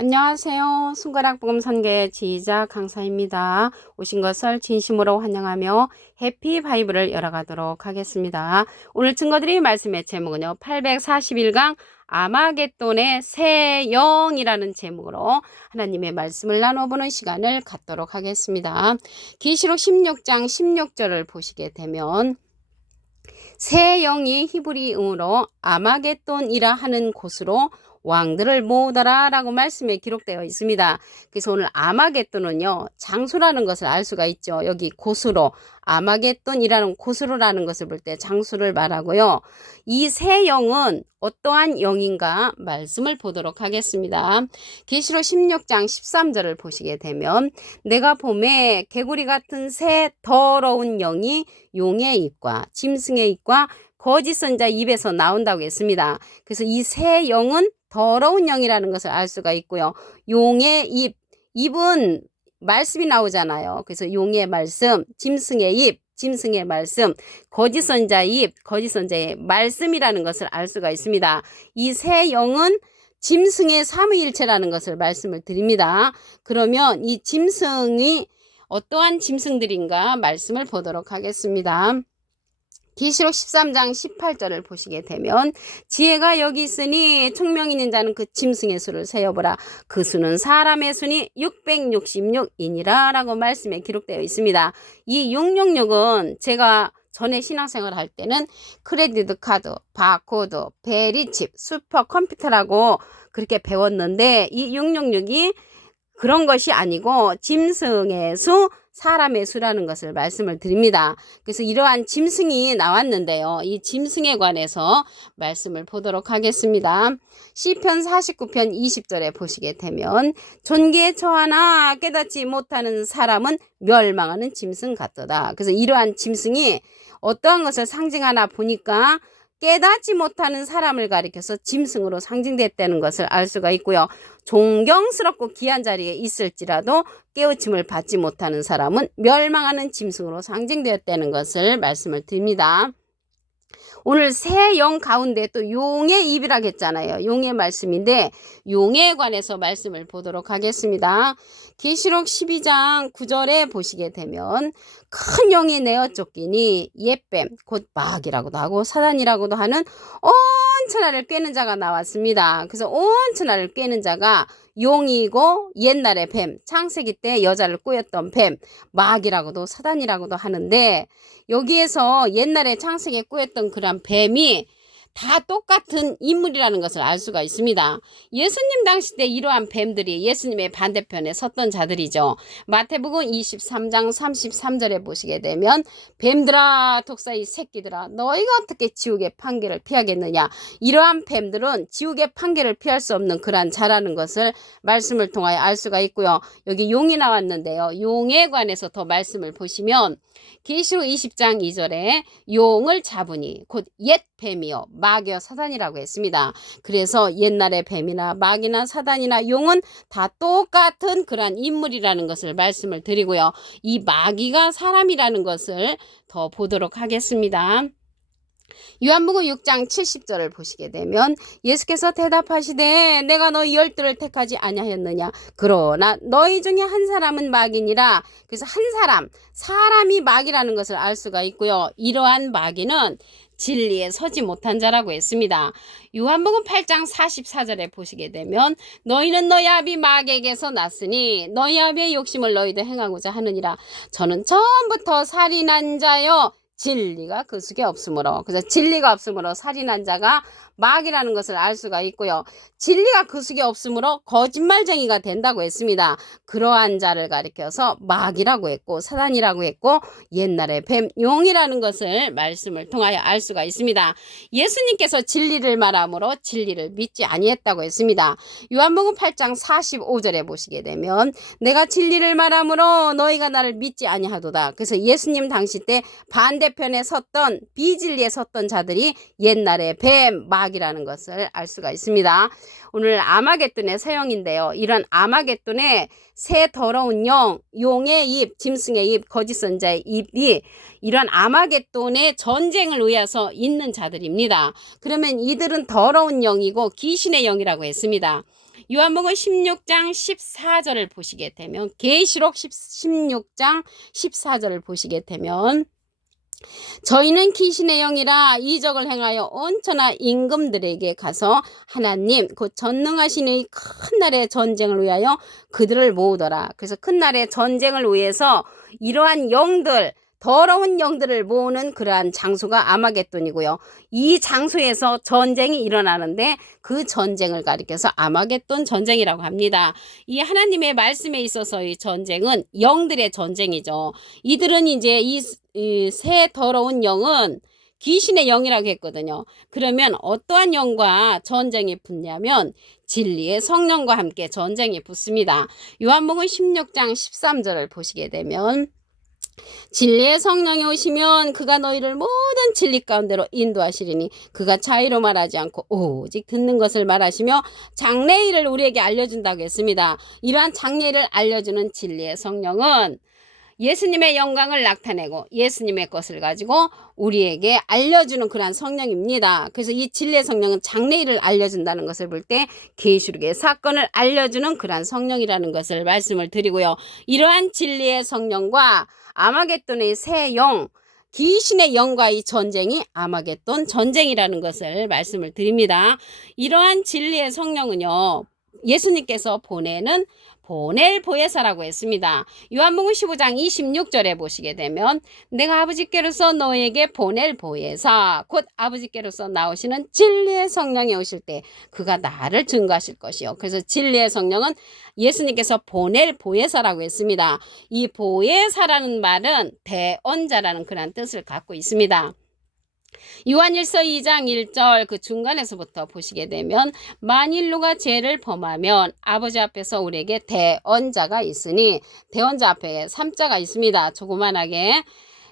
안녕하세요. 손가락 복음 선교의 지휘자 강사입니다. 오신 것을 진심으로 환영하며 해피 바이블을 열어가도록 하겠습니다. 오늘 증거드릴 말씀의 제목은요. 841강 아마겟돈의 새 영이라는 제목으로 하나님의 말씀을 나눠보는 시간을 갖도록 하겠습니다. 계시록 16장 16절을 보시게 되면 새 영이 히브리음으로 아마겟돈이라 하는 곳으로 왕들을 모으더라 라고 말씀에 기록되어 있습니다. 그래서 오늘 아마겟돈은요, 장소라는 것을 알 수가 있죠. 여기 곳으로, 아마겟돈이라는 곳으로라는 것을 볼 때 장소를 말하고요. 이 새 영은 어떠한 영인가 말씀을 보도록 하겠습니다. 계시록 16장 13절을 보시게 되면 내가 봄에 개구리 같은 새 더러운 영이 용의 입과 짐승의 입과 거짓 선자 입에서 나온다고 했습니다. 그래서 이 새 영은 더러운 영이라는 것을 알 수가 있고요. 용의 입, 입은 말씀이 나오잖아요. 그래서 용의 말씀, 짐승의 입, 짐승의 말씀, 거짓 선자의 입, 거짓 선자의 말씀이라는 것을 알 수가 있습니다. 이 새 영은 짐승의 삼위일체라는 것을 말씀을 드립니다. 그러면 이 짐승이 어떠한 짐승들인가 말씀을 보도록 하겠습니다. 계시록 13장 18절을 보시게 되면 지혜가 여기 있으니 총명 있는 자는 그 짐승의 수를 세어보라. 그 수는 사람의 수니 666이니라 라고 말씀에 기록되어 있습니다. 이 666은 제가 전에 신앙생활 할 때는 크레디트 카드, 바코드, 베리칩, 슈퍼컴퓨터라고 그렇게 배웠는데 이 666이 그런 것이 아니고 짐승의 수, 사람의 수라는 것을 말씀을 드립니다. 그래서 이러한 짐승이 나왔는데요. 이 짐승에 관해서 말씀을 보도록 하겠습니다. 시편 49편 20절에 보시게 되면 존귀에 처하나 깨닫지 못하는 사람은 멸망하는 짐승 같도다. 그래서 이러한 짐승이 어떠한 것을 상징하나 보니까 깨닫지 못하는 사람을 가리켜서 짐승으로 상징됐다는 것을 알 수가 있고요. 존경스럽고 귀한 자리에 있을지라도 깨우침을 받지 못하는 사람은 멸망하는 짐승으로 상징되었다는 것을 말씀을 드립니다. 오늘 새 영 가운데 또 용의 입이라고 했잖아요. 용의 말씀인데 용에 관해서 말씀을 보도록 하겠습니다. 계시록 12장 9절에 보시게 되면 큰 용이 내어 쫓기니 옛뱀 곧 마귀라고도 하고 사단이라고도 하는 온 천하를 꿰는 자가 나왔습니다. 그래서 온 천하를 꿰는 자가 용이고 옛날의 뱀, 창세기 때 여자를 꼬였던 뱀, 마귀라고도 사단이라고도 하는데 여기에서 옛날에 창세기에 꼬였던 그런 뱀이 다 똑같은 인물이라는 것을 알 수가 있습니다. 예수님 당시 때 이러한 뱀들이 예수님의 반대편에 섰던 자들이죠. 마태복음 23장 33절에 보시게 되면 뱀들아 독사의 새끼들아 너희가 어떻게 지옥의 판결을 피하겠느냐. 이러한 뱀들은 지옥의 판결을 피할 수 없는 그러한 자라는 것을 말씀을 통하여 알 수가 있고요. 여기 용이 나왔는데요. 용에 관해서 더 말씀을 보시면 계시록 20장 2절에 용을 잡으니 곧 옛 뱀이요 마귀와 사단이라고 했습니다. 그래서 옛날의 뱀이나 마귀나 사단이나 용은 다 똑같은 그러한 인물이라는 것을 말씀을 드리고요. 이 마귀가 사람이라는 것을 더 보도록 하겠습니다. 요한복음 6장 70절을 보시게 되면 예수께서 대답하시되 내가 너희 12를 택하지 아니하였느냐. 그러나 너희 중에 한 사람은 마귀니라. 그래서 한 사람이 마귀라는 것을 알 수가 있고요. 이러한 마귀는 진리에 서지 못한 자라고 했습니다. 요한복음 8장 44절에 보시게 되면 너희는 너희 아비 마귀에게서 났으니 너희 아비의 욕심을 너희도 행하고자 하느니라. 저는 처음부터 살인한 자요 진리가 그 속에 없으므로. 그래서 진리가 없으므로 살인한 자가 마귀라는 것을 알 수가 있고요. 진리가 그 속에 없으므로 거짓말쟁이가 된다고 했습니다. 그러한 자를 가리켜서 마귀라고 했고 사단이라고 했고 옛날에 뱀 용이라는 것을 말씀을 통하여 알 수가 있습니다. 예수님께서 진리를 말함으로 진리를 믿지 아니했다고 했습니다. 요한복음 8장 45절에 보시게 되면 내가 진리를 말함으로 너희가 나를 믿지 아니하도다. 그래서 예수님 당시 때 반대편에 섰던 비진리에 섰던 자들이 옛날에 뱀 마귀라는 것을 알 수가 있습니다. 오늘 아마겟돈의 새 영인데요. 이런 아마겟돈의 새 더러운 영, 용의 입, 짐승의 입, 거짓 선자의 입이 이런 아마겟돈의 전쟁을 위해서 있는 자들입니다. 그러면 이들은 더러운 영이고 귀신의 영이라고 했습니다. 요한복음 16장 14절을 보시게 되면, 계시록 16장 14절을 보시게 되면, 저희는 귀신의 영이라 이적을 행하여 온천하 임금들에게 가서 하나님 곧 전능하신 이 큰 날의 전쟁을 위하여 그들을 모으더라. 그래서 큰 날의 전쟁을 위해서 이러한 영들, 더러운 영들을 모으는 그러한 장소가 아마겟돈이고요. 이 장소에서 전쟁이 일어나는데 그 전쟁을 가리켜서 아마겟돈 전쟁이라고 합니다. 이 하나님의 말씀에 있어서 이 전쟁은 영들의 전쟁이죠. 이들은 이제 이 새 더러운 영은 귀신의 영이라고 했거든요. 그러면 어떠한 영과 전쟁이 붙냐면 진리의 성령과 함께 전쟁이 붙습니다. 요한복음 16장 13절을 보시게 되면, 진리의 성령이 오시면 그가 너희를 모든 진리 가운데로 인도하시리니 그가 차이로 말하지 않고 오직 듣는 것을 말하시며 장래일을 우리에게 알려준다고 했습니다. 이러한 장래일을 알려주는 진리의 성령은 예수님의 영광을 나타내고 예수님의 것을 가지고 우리에게 알려주는 그러한 성령입니다. 그래서 이 진리의 성령은 장래일을 알려준다는 것을 볼 때 계시록의 사건을 알려주는 그러한 성령이라는 것을 말씀을 드리고요. 이러한 진리의 성령과 아마겟돈의 새 영, 귀신의 영과의 전쟁이 아마겟돈 전쟁이라는 것을 말씀을 드립니다. 이러한 진리의 성령은요, 예수님께서 보낼 보혜사라고 했습니다. 요한복음 15장 26절에 보시게 되면, 내가 아버지께로서 너에게 보낼 보혜사 곧 아버지께로서 나오시는 진리의 성령이 오실 때 그가 나를 증거하실 것이요. 그래서 진리의 성령은 예수님께서 보낼 보혜사라고 했습니다. 이 보혜사라는 말은 대언자라는 그런 뜻을 갖고 있습니다. 요한일서 2장 1절 그 중간에서부터 보시게 되면, 만일 누가 죄를 범하면 아버지 앞에서 우리에게 대언자가 있으니, 대언자 앞에 3자가 있습니다. 조그만하게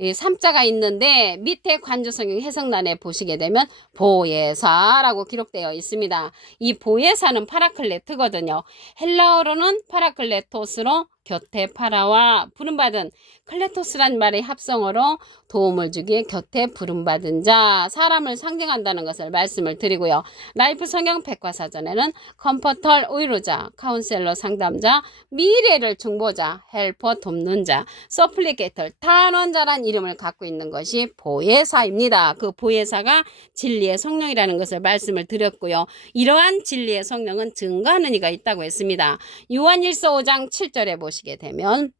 3자가 있는데 밑에 관조성경 해석란에 보시게 되면 보혜사라고 기록되어 있습니다. 이 보혜사는 파라클레트거든요. 헬라어로는 파라클레토스로 곁에 파라와 부름받은, 클레토스란 말의 합성어로 도움을 주기에 곁에 부름받은 자, 사람을 상징한다는 것을 말씀을 드리고요. 라이프 성경 백과사전에는 컴포터 위로자, 카운셀러 상담자, 미래를 중보자, 헬퍼 돕는 자, 서플리케이터 탄원자란 이름을 갖고 있는 것이 보혜사입니다. 그 보혜사가 진리의 성령이라는 것을 말씀을 드렸고요. 이러한 진리의 성령은 증거하는 이가 있다고 했습니다. 요한일서 5장 7절에 보시게 되면,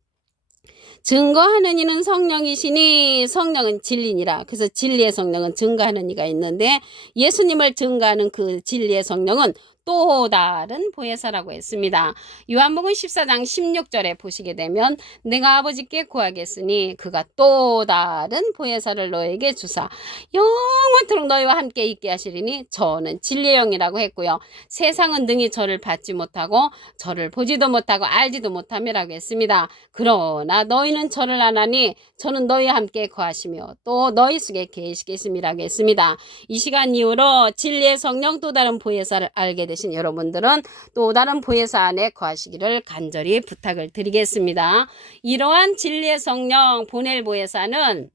증거하는 이는 성령이시니 성령은 진리니라. 그래서 진리의 성령은 증거하는 이가 있는데, 예수님을 증거하는 그 진리의 성령은 또 다른 보혜사라고 했습니다. 요한복음 14장 16절에 보시게 되면, 내가 아버지께 구하겠으니 그가 또 다른 보혜사를 너에게 주사 영원토록 너희와 함께 있게 하시리니 저는 진리의 영이라고 했고요. 세상은 능히 저를 받지 못하고 저를 보지도 못하고 알지도 못함이라고 했습니다. 그러나 너희는 저를 아나니 저는 너희와 함께 거하시며 또 너희 속에 계시겠음이라고 했습니다. 이 시간 이후로 진리의 성령 또 다른 보혜사를 알게 되신 여러분들은 또 다른 보혜사 안에 거하시기를 간절히 부탁을 드리겠습니다. 이러한 진리의 성령 보낼 보혜사는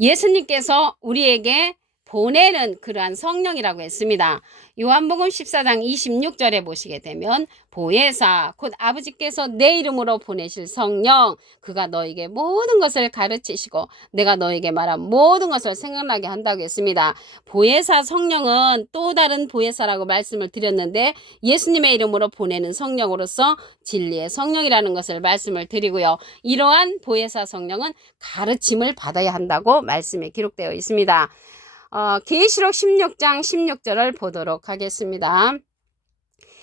예수님께서 우리에게 보내는 그러한 성령이라고 했습니다. 요한복음 14장 26절에 보시게 되면, 보혜사 곧 아버지께서 내 이름으로 보내실 성령, 그가 너에게 모든 것을 가르치시고 내가 너에게 말한 모든 것을 생각나게 한다고 했습니다. 보혜사 성령은 또 다른 보혜사라고 말씀을 드렸는데, 예수님의 이름으로 보내는 성령으로서 진리의 성령이라는 것을 말씀을 드리고요. 이러한 보혜사 성령은 가르침을 받아야 한다고 말씀에 기록되어 있습니다. 계시록 16장 16절을 보도록 하겠습니다.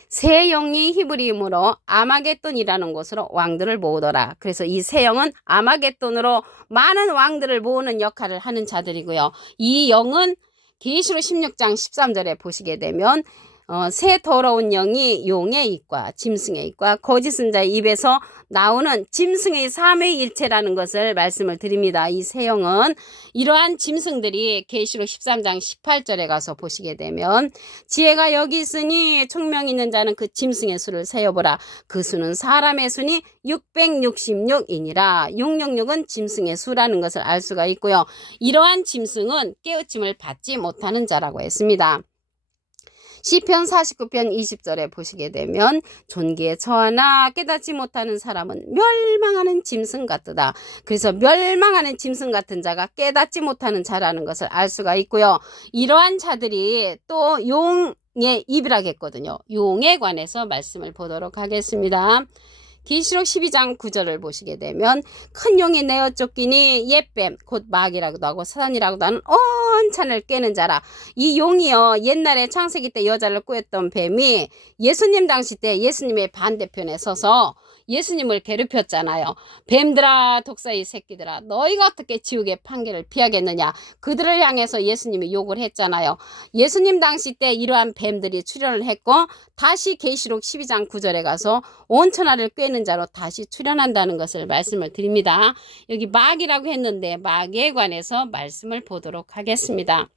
새 영이 히브리임으로 아마겟돈이라는 곳으로 왕들을 모으더라. 그래서 이 새 영은 아마겟돈으로 많은 왕들을 모으는 역할을 하는 자들이고요. 이 영은 계시록 16장 13절에 보시게 되면, 새 더러운 영이 용의 입과 짐승의 입과 거짓 선자의 입에서 나오는 짐승의 삼위일체라는 것을 말씀을 드립니다. 이 새 영은 이러한 짐승들이 계시록 13장 18절에 가서 보시게 되면, 지혜가 여기 있으니 총명 있는 자는 그 짐승의 수를 세어보라. 그 수는 사람의 수니 666이니라. 666은 짐승의 수라는 것을 알 수가 있고요. 이러한 짐승은 깨우침을 받지 못하는 자라고 했습니다. 시편 49편 20절에 보시게 되면 존귀에 처하나 깨닫지 못하는 사람은 멸망하는 짐승 같도다. 그래서 멸망하는 짐승 같은 자가 깨닫지 못하는 자라는 것을 알 수가 있고요. 이러한 자들이 또 용의 입이라겠거든요. 용에 관해서 말씀을 보도록 하겠습니다. 계시록 12장 9절을 보시게 되면 큰 용이 내어 쫓기니 옛뱀 곧 마귀라고도 하고 사단이라고도 하는 온찬을 깨는 자라. 이 용이요 옛날에 창세기 때 여자를 꾸었던 뱀이 예수님 당시 때 예수님의 반대편에 서서 예수님을 괴롭혔잖아요. 뱀들아 독사의 새끼들아 너희가 어떻게 지옥의 판결을 피하겠느냐. 그들을 향해서 예수님이 욕을 했잖아요. 예수님 당시 때 이러한 뱀들이 출현을 했고 다시 계시록 12장 9절에 가서 온천하를 꿰는 자로 다시 출현한다는 것을 말씀을 드립니다. 여기 마귀라고 했는데 마귀에 관해서 말씀을 보도록 하겠습니다.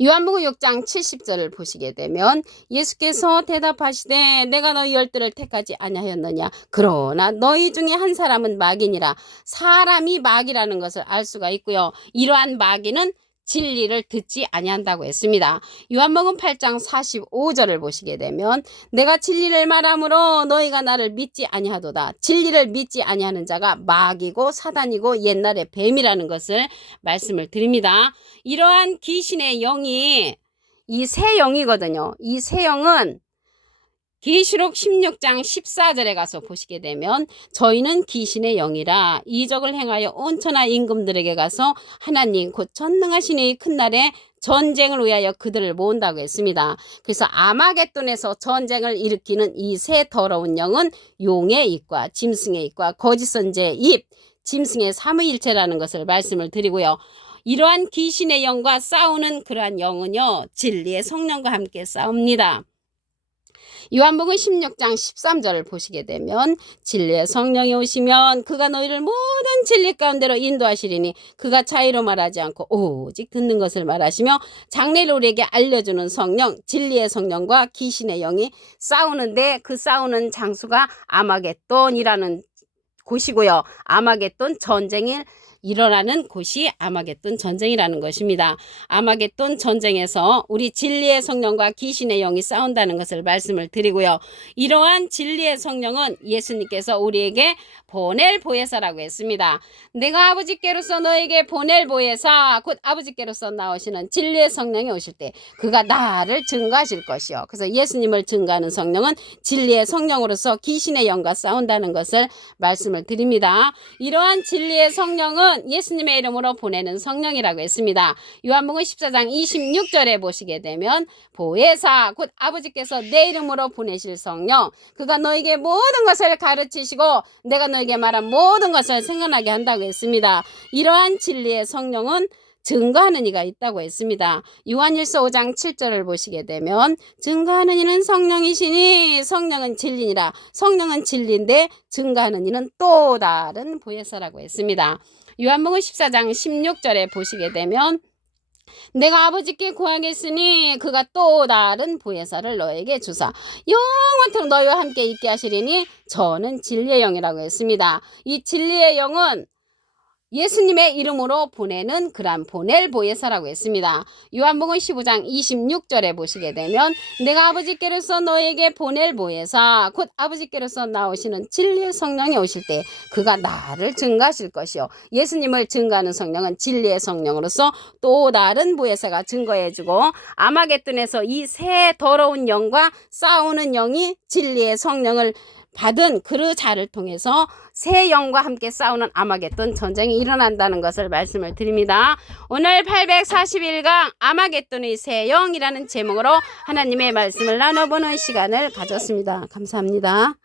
요한복음 6장 70절을 보시게 되면 예수께서 대답하시되 내가 너희 열두를 택하지 아니하였느냐. 그러나 너희 중에 한 사람은 마귀니라. 사람이 마귀라는 것을 알 수가 있고요. 이러한 마귀는 진리를 듣지 아니한다고 했습니다. 요한복음 8장 45절을 보시게 되면 내가 진리를 말하므로 너희가 나를 믿지 아니하도다. 진리를 믿지 아니하는 자가 마귀고 사단이고 옛날의 뱀이라는 것을 말씀을 드립니다. 이러한 귀신의 영이 이 새 영이거든요. 이 새 영은 계시록 16장 14절에 가서 보시게 되면 저희는 귀신의 영이라 이적을 행하여 온 천하 임금들에게 가서 하나님 곧 전능하신 이 큰 날에 전쟁을 위하여 그들을 모은다고 했습니다. 그래서 아마겟돈에서 전쟁을 일으키는 이 새 더러운 영은 용의 입과 짐승의 입과 거짓 선지의 입, 짐승의 삼위일체라는 것을 말씀을 드리고요. 이러한 귀신의 영과 싸우는 그러한 영은요 진리의 성령과 함께 싸웁니다. 요한복음 16장 13절을 보시게 되면 진리의 성령이 오시면 그가 너희를 모든 진리 가운데로 인도하시리니 그가 차이로 말하지 않고 오직 듣는 것을 말하시며 장래를 우리에게 알려주는 성령, 진리의 성령과 귀신의 영이 싸우는데 그 싸우는 장소가 아마겟돈이라는 곳이고요. 아마겟돈 전쟁이 일어나는 곳이 아마겟돈 전쟁이라는 것입니다. 아마겟돈 전쟁에서 우리 진리의 성령과 귀신의 영이 싸운다는 것을 말씀을 드리고요. 이러한 진리의 성령은 예수님께서 우리에게 보낼 보혜사라고 했습니다. 내가 아버지께로서 너에게 보낼 보혜사 곧 아버지께로서 나오시는 진리의 성령이 오실 때 그가 나를 증거하실 것이요. 그래서 예수님을 증거하는 성령은 진리의 성령으로서 귀신의 영과 싸운다는 것을 말씀을 드립니다. 이러한 진리의 성령은 예수님의 이름으로 보내는 성령이라고 했습니다. 요한복음 14장 26절에 보시게 되면 보혜사 곧 아버지께서 내 이름으로 보내실 성령 그가 너에게 모든 것을 가르치시고 내가 너에게 말한 모든 것을 생각나게 한다고 했습니다. 이러한 진리의 성령은 증거하는 이가 있다고 했습니다. 요한일서 5장 7절을 보시게 되면 증거하는 이는 성령이시니 성령은 진리니라. 성령은 진리인데 증거하는 이는 또 다른 보혜사라고 했습니다. 요한복음 14장 16절에 보시게 되면 내가 아버지께 구하겠으니 그가 또 다른 보혜사를 너에게 주사 영원토록 너희와 함께 있게 하시리니 저는 진리의 영이라고 했습니다. 이 진리의 영은 예수님의 이름으로 보내는 그런 보낼 보혜사라고 했습니다. 요한복음 15장 26절에 보시게 되면 내가 아버지께로서 너에게 보낼 보혜사 곧 아버지께로서 나오시는 진리의 성령이 오실 때 그가 나를 증거하실 것이요. 예수님을 증거하는 성령은 진리의 성령으로서 또 다른 보혜사가 증거해주고 아마겟돈에서 이 새 더러운 영과 싸우는 영이 진리의 성령을 받은 그 자를 통해서 새 영과 함께 싸우는 아마겟돈 전쟁이 일어난다는 것을 말씀을 드립니다. 오늘 841강 아마겟돈의 새 영이라는 제목으로 하나님의 말씀을 나눠보는 시간을 가졌습니다. 감사합니다.